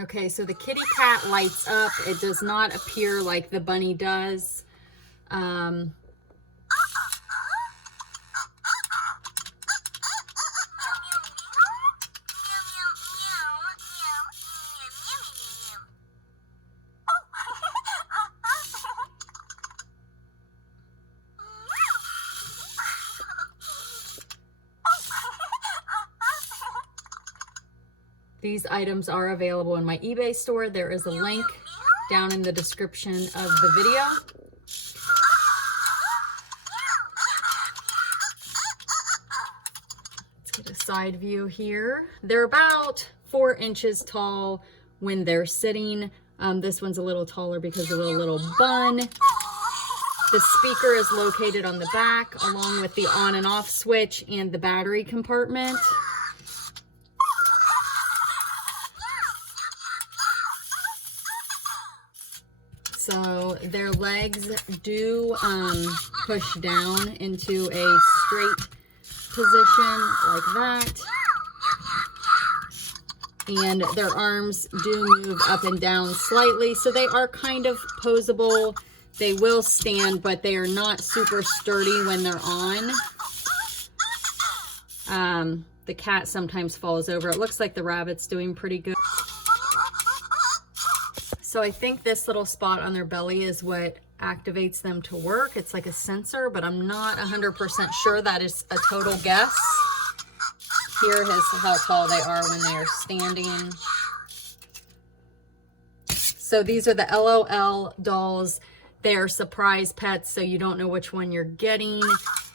Okay, so the kitty cat lights up. It does not appear like the bunny does. These items are available in my eBay store. There is a link down in the description of the video. Let's get a side view here. They're about 4 inches tall when they're sitting. This one's a little taller because of the little bun. The speaker is located on the back, along with the on and off switch and the battery compartment. So their legs do push down into a straight position like that. And their arms do move up and down slightly. So they are kind of posable. They will stand, but they are not super sturdy when they're on. The cat sometimes falls over. It looks like the rabbit's doing pretty good. So I think this little spot on their belly is what activates them to work. It's like a sensor, but I'm not 100% sure. That is a total guess. Here is how tall they are when they are standing. So these are the LOL dolls. They are surprise pets, so you don't know which one you're getting.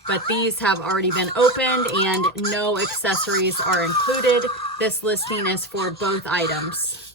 But these have already been opened and no accessories are included. This listing is for both items.